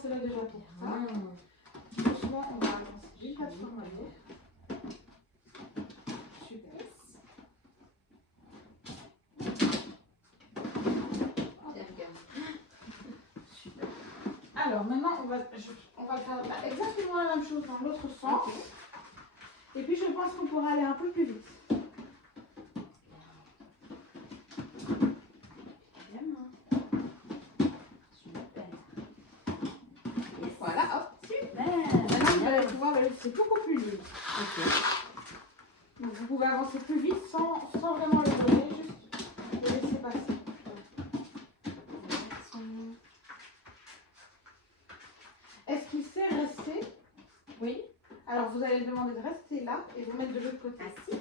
c'est là déjà pour ça. Doucement, on va avancer d'une plateforme à l'autre. Super. Super. Alors maintenant, on va faire exactement la même chose dans l'autre sens. Okay. Et puis je pense qu'on pourra aller un peu plus vite. Voilà, hop. Super. Maintenant, vous allez pouvoir le laisser beaucoup plus libre. Ok. Donc, vous pouvez avancer plus vite sans vraiment le donner, juste le laisser passer. Est-ce qu'il sait rester? Oui. Alors, vous allez demander de rester là et vous mettre de l'autre côté. Assis.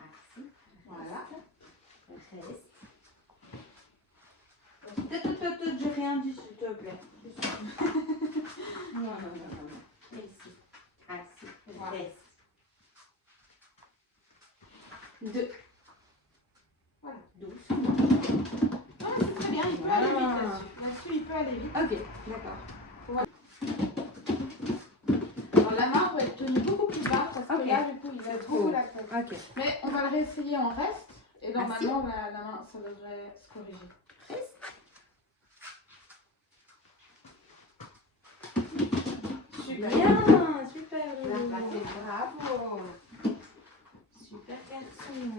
Assis. Voilà. Reste. J'ai rien dit, s'il te plaît. Non. Ici. Assis. Voilà. Reste. 2. Voilà. 12. Non, mais c'est très bien, il peut aller vite là-dessus. Là-dessus, il peut aller vite. Ok, d'accord. Alors, la main peut être tenue beaucoup plus bas parce que Ok. là, du coup, il a beaucoup la tête. Ok. Mais on va le réessayer en reste et normalement, la main, ça devrait se corriger. Reste. Super. Bien, super. Bravo. Super garçon.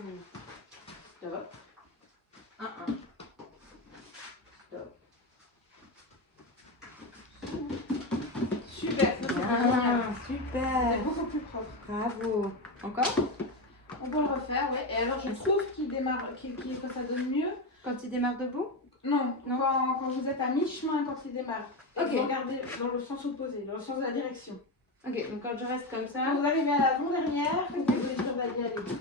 Stop. 1, 1. Stop. Super. Bien, C'est super. beaucoup plus propre. Bravo. Encore? On peut le refaire, ouais. Et alors, je trouve qu'il démarre, que ça donne mieux. Quand il démarre debout? Non, Non. quand vous êtes à mi-chemin, quand il démarre. Et Ok. vous regardez dans le sens opposé, dans le sens de la direction. Ok, donc quand je reste comme Quand ça, vous arrivez à l'avant-dernière, vous pouvez sûr d'aller à l'aider.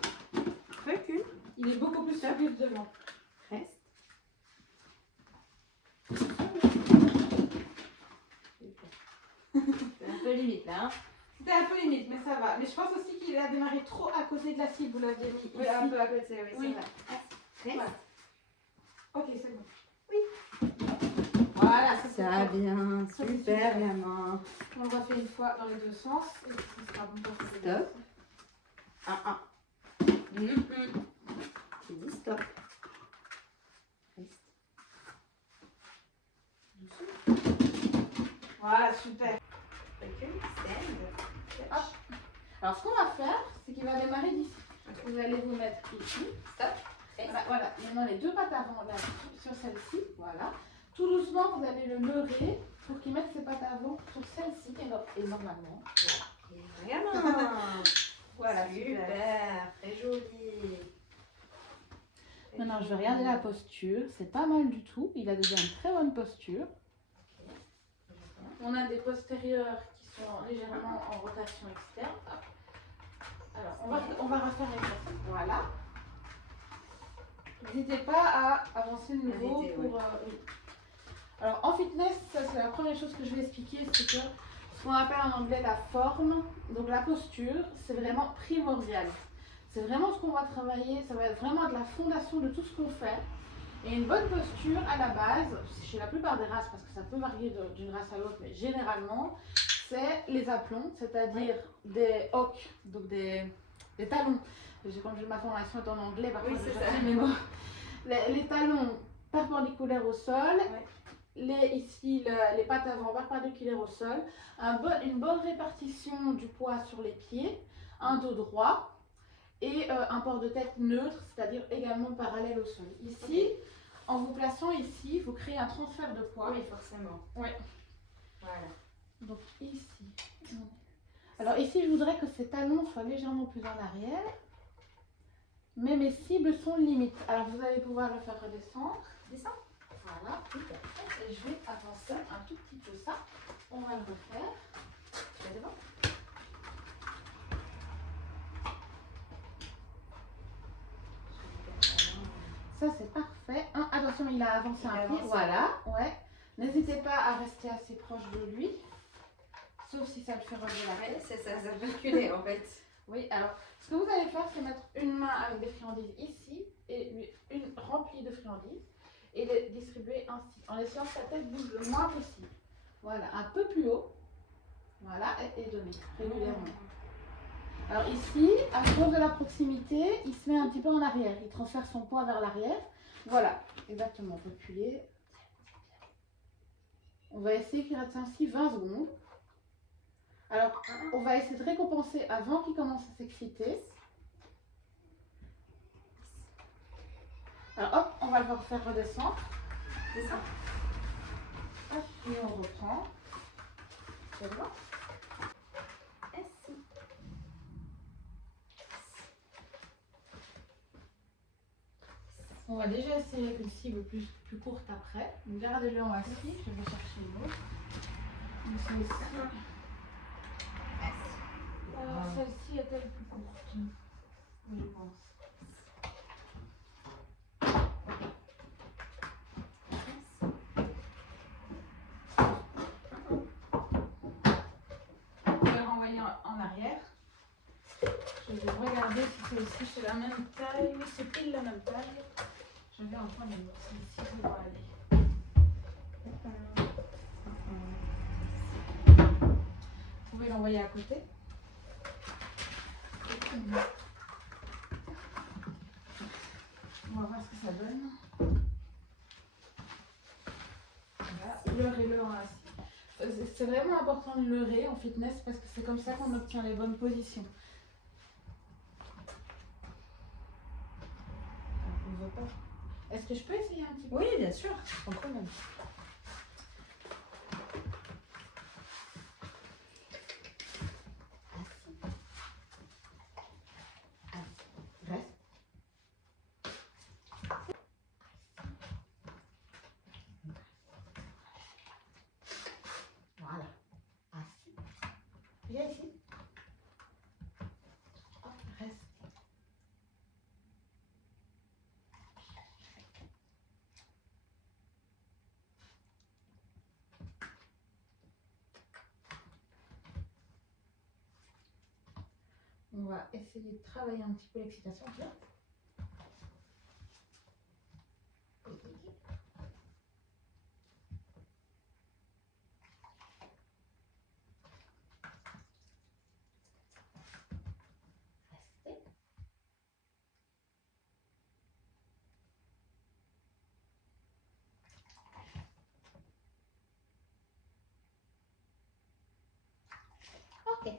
recule. Il est beaucoup plus solide devant. Reste. C'est un peu limite là. Hein. C'était un peu limite, mais ça va. Mais je pense aussi qu'il a démarré trop à côté de la cible, vous l'aviez mis Oui, ici. un peu à côté, oui, Oui. c'est vrai. Voilà. Reste. Ok, c'est bon. Oui. Voilà, ça Ça va bien, Ça, c'est super super. la main. On le refait une fois dans les deux sens. Et puis, ce sera bon pour vous. Stop. 1. Tu dis stop. Reste. Doucement. Voilà, super. Recule, stand. Hop. Alors, ce qu'on va faire, c'est qu'il va démarrer d'ici. Vous allez vous mettre ici. Stop. Reste. Voilà. Maintenant, les deux pattes avant, là, sur celle-ci. Voilà. Tout doucement, vous allez le leurrer pour qu'il mette ses pattes avant sur celle-ci. Et normalement, Voilà. voilà. Super. Très joli. Maintenant, je vais regarder la posture. C'est pas mal du tout. Il a déjà une très bonne posture. On a des postérieurs qui sont légèrement en rotation externe. Hop. Alors, on va refaire l'exercice. Voilà. N'hésitez pas à avancer de nouveau Arrêtez, pour... oui. Alors, en fitness, ça c'est la première chose que je vais expliquer, c'est que ce qu'on appelle en anglais la forme, donc la posture, c'est vraiment primordial. C'est vraiment ce qu'on va travailler, ça va être vraiment de la fondation de tout ce qu'on fait. Et une bonne posture à la base, chez la plupart des races, parce que ça peut varier d'une race à l'autre, mais généralement, c'est les aplombs, c'est-à-dire des hocks, donc des talons. Comme ma formation est en anglais, par Oui, contre, c'est j'ai ça. appris mes mots. Les talons perpendiculaires au sol, ici les pattes avant perpendiculaires au sol, une bonne répartition du poids sur les pieds, un dos droit et un port de tête neutre, c'est-à-dire également parallèle au sol. Ici, en vous plaçant ici, vous créez un transfert de poids. Oui, forcément. Oui. Voilà. Donc ici. Alors ici, je voudrais que ces talons soient légèrement plus en arrière. Mais mes cibles sont limites. Alors vous allez pouvoir le faire redescendre. Descends. Voilà. Et je vais avancer un tout petit peu ça. On va le refaire. Tu vas devant. Ça c'est parfait. Attention, il a avancé un peu. avancé. Voilà. Ouais. N'hésitez pas à rester assez proche de lui. Sauf si ça le fait relever la tête. Ouais, c'est ça, ça peut reculer en fait. Oui, alors ce que vous allez faire, c'est mettre une main avec des friandises ici et une remplie de friandises. et les distribuer ainsi, en laissant que ta tête bouge le moins possible. Voilà, un peu plus haut. Voilà, et donner régulièrement. Alors ici, à cause de la proximité, il se met un petit peu en arrière. Il transfère son poids vers l'arrière. Voilà, exactement. Reculer. On va essayer qu'il reste ainsi 20 secondes. Alors, on va essayer de récompenser avant qu'il commence à s'exciter. Alors hop, on va le faire redescendre. C'est ça. Hop, et on reprend. C'est bon. On va déjà essayer avec une cible plus courte après. Gardez-le en assis, je vais chercher une autre. Donc celle-ci. Celle-ci est-elle plus courte? Oui, je pense. Je vais le renvoyer en arrière. Je vais regarder si celle-ci c'est la même taille. Oui, c'est pile la même taille. Je vais en prendre une autre. Celle-ci, ça va aller. Vous pouvez l'envoyer à côté. On va voir ce que ça donne. Voilà, leurrez-le en assis. C'est vraiment important de leurrer en fitness parce que c'est comme ça qu'on obtient les bonnes positions. On veut pas. Est-ce que je peux essayer un petit peu? Oui, bien sûr. Sans problème. Reste. Voilà. Assis. Viens ici. Hop, reste. On va essayer de travailler un petit peu l'excitation. Viens. Restez. Ok.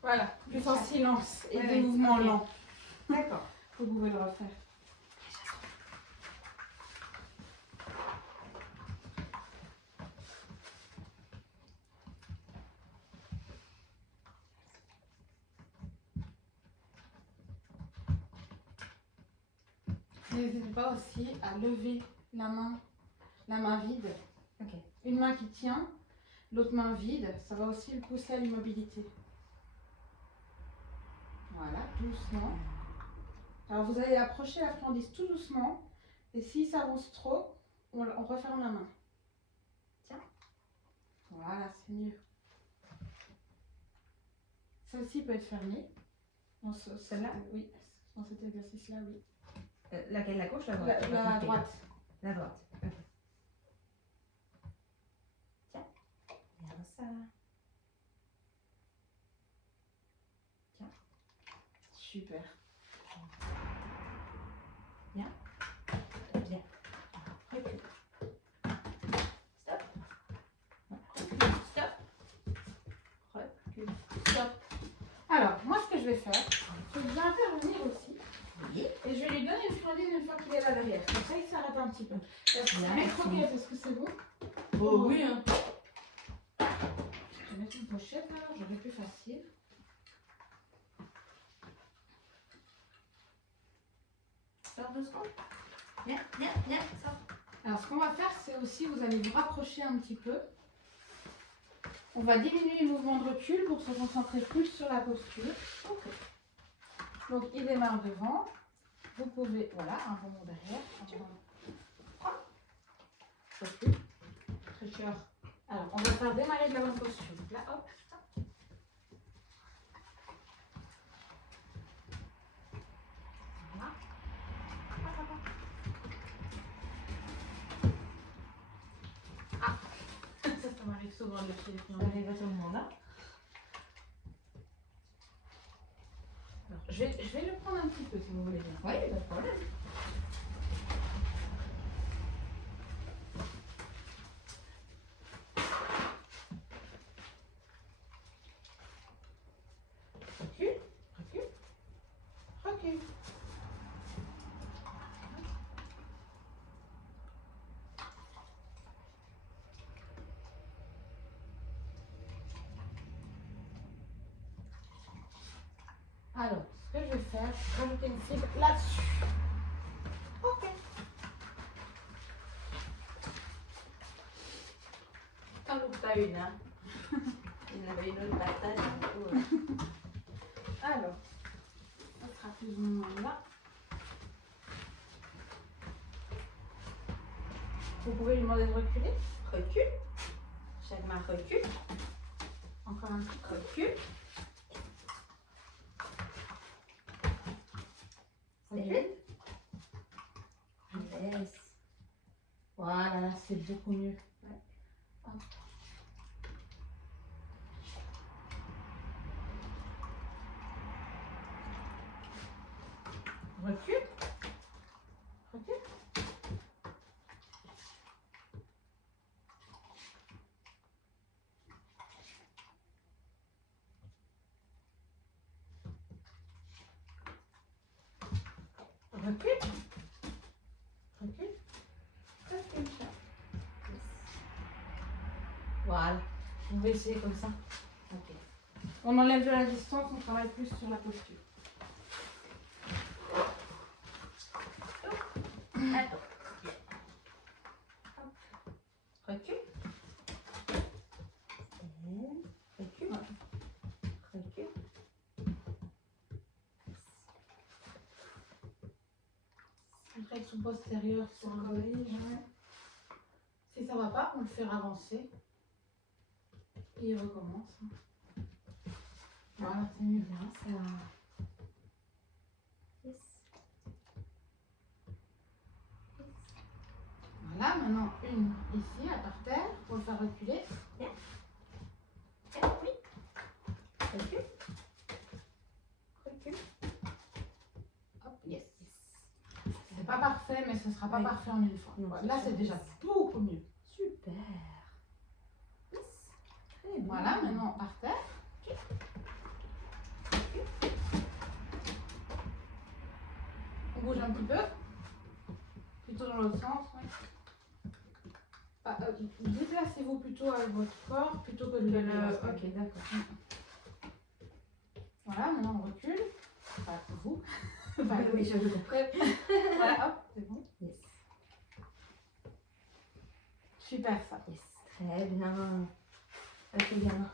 Voilà, plus en silence et des mouvements lents. D'accord. Vous pouvez le refaire. N'hésitez pas aussi à lever la main vide. Ok. Une main qui tient, l'autre main vide, ça va aussi le pousser à l'immobilité. Voilà, doucement. Alors vous allez approcher la friandise tout doucement. Et si ça avance trop, on referme la main. Tiens. Voilà, c'est mieux. Celle-ci peut être fermée. Celle-là? Oui, dans cet exercice-là, oui. Laquelle, la gauche ou la droite? La droite. La droite. Ok. Tiens. Regarde ça. Tiens. Super. Bien. Bien. Recule. Stop. Recule. Stop. Recule. Stop. Alors, moi, ce que je vais faire, c'est que je vais intervenir aussi. Oui. Et je vais lui donner une friandise une fois qu'il est là derrière. Comme ça, il s'arrête un petit peu. Les croquettes, est-ce que c'est bon? Oh oui, hein. Je vais mettre une pochette alors, j'aurai plus facile. Sors doucement. Viens, viens, viens, sors. Alors, ce qu'on va faire, c'est aussi, vous allez vous rapprocher un petit peu. On va diminuer les mouvements de recul pour se concentrer plus sur la posture. Ok. Donc, il démarre devant. Vous pouvez, voilà, un rebond derrière. Recule. Tricheur. Alors, on va faire démarrer de la bonne posture. Donc là, hop. Voilà. souvent le chez les Ça primaires. arrive à ce moment-là. Alors, je vais le prendre un petit peu si vous voulez bien. Oui, pas de problème. Recule, recule, recule. Alors, ce que je vais faire, c'est rajouter une cible là-dessus. Ok. T'en loupes pas une, hein. Il y en avait une autre bataille. Alors, ça sera plus ou moins là. Vous pouvez lui demander de reculer. Recule. Chaque main recule. Encore un petit peu. Recule. Recule. Laisse. Voilà, là c'est beaucoup mieux. Ouais. Hop. Recule. Recule. Recule. Recule. Recule. Voilà. Vous pouvez essayer comme ça. Ok. On enlève de la distance, on travaille plus sur la posture. Attends. Hop. Recule. Recule. Ouais. Recule. Rétraction postérieure sur le corrige. Si ça va pas, on le fait avancer. Et il recommence. Voilà, c'est mieux. Là, ça. Yes. Voilà, maintenant une ici, à par terre, pour le faire reculer. Oui. Recule. Recule. Hop, yes. C'est pas parfait, mais ce sera pas Oui. parfait en une fois. Non, Voilà, c'est là, ça. c'est déjà beaucoup mieux. Super. Yes. Très bien. Voilà, maintenant par terre. On bouge un petit peu. Plutôt dans l'autre sens. Ouais. Ah, déplacez-vous plutôt avec votre corps plutôt que de le. Ok, d'accord. Voilà, maintenant on recule. Enfin, vous. Bah oui, je veux comprendre. Voilà, hop, c'est bon. Yes. Super ça. Yes. Très bien. Ok, bien.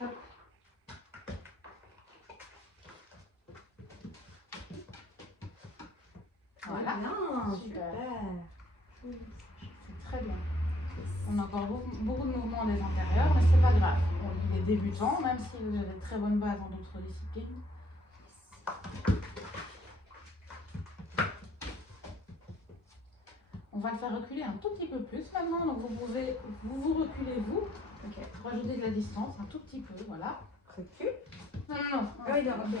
Hop. Voilà. Bien. Super. Super. C'est très bien. On a encore beaucoup de mouvements des antérieurs, mais c'est pas grave. Bon, il est débutant, même si vous avez de très bonnes bases dans d'autres disciplines. On va le faire reculer un tout petit peu plus maintenant. Donc vous pouvez vous reculer vous. Ok. Rajouter de la distance un tout petit peu, voilà. Recule. Non, non, non. Ah oui, non, ok.